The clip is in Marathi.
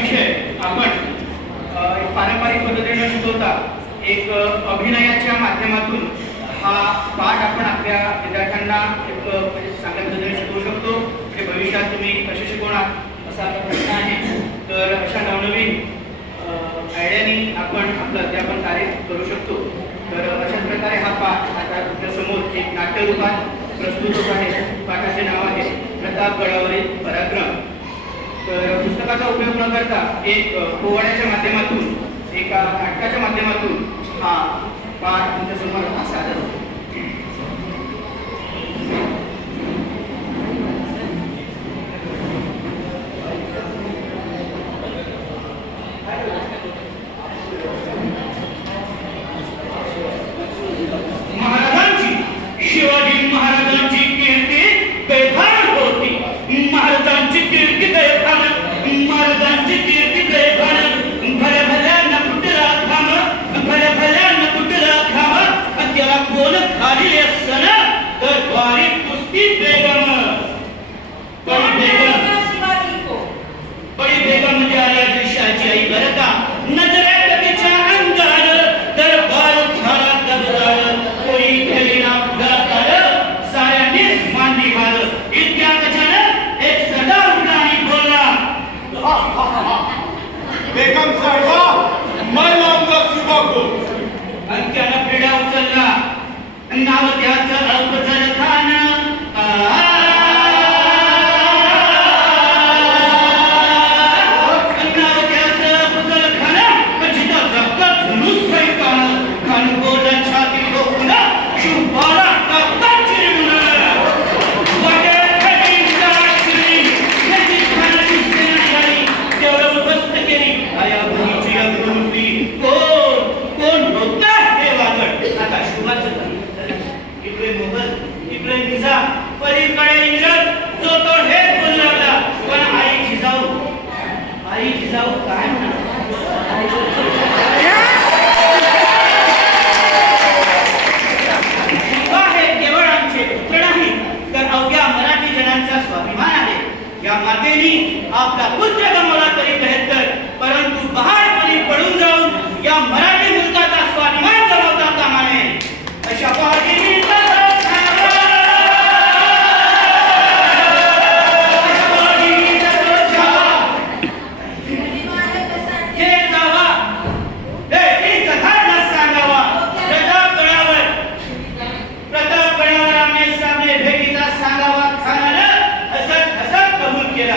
विषय आपण एक पारंपरिक पद्धतीने शिकवता एक अभिनयाच्या माध्यमातून हा पाठ आपण आपल्या विद्यार्थ्यांना एक चांगल्या पद्धतीने शिकवू शकतो. म्हणजे भविष्यात तुम्ही कसे शिकवणार असा आपला प्रश्न आहे. तर अशा नवनवीन आयडियानी आपण आपलं अध्यापन कार्य करू शकतो. तर अशाच प्रकारे हा पाठ आता तुमच्या समोर एक नाट्यरूपात प्रस्तुत होत आहे. पाठाचे नाव आहे प्रतापगडावरील पराक्रम. तर पुस्तकाचा उपयोग न करता एक पोवाड्याच्या माध्यमातून एका नाटकाच्या माध्यमातून हा पाठ तुमच्या समोर सादर होतो. शिवाजी महाराजांची कीर्ती बेभान होती. महाराजांची कीर्ती बेभान, महाराजांची कीर्ती बेभान. भल्या भल्या न कुठला खाम, भल्या भल्या न कुठला खाम. त्याला कोण खाली असण तर द्वारी कुस्ती बेगम. बडी बेगम म्हणजे आल्या दिशाची आई बरं का. नजरे तिच्या अंगार दरबार झाला दबदार. कोणी केली ना बेगम साहेबा मैं नामचा शिवा को अंक्यानं पिढा उचलला. नाव त्याचं अफजल खान. नाव त्याचं अफजल खान. जिथं रक्त धनुष सैतान खान बोल छाती ठोकून शुभाला कापता चिरून. पलीकडे इंग्रज जो तो हेच बोलू लागला. पण आई जिजाऊ काय हे केवळ आमचे पुत्र नाही तर अवघ्या मराठी जनांचा स्वाभिमान आहे. या मातेने आपला पुत्र गमावला तरी 73, परंतु बहारपणी पडून जाऊन या मराठी मुलकाचा स्वाभिमान गमावता कामा नये. अशा पहाटेने सांगावा खानानं असत कबूल केला.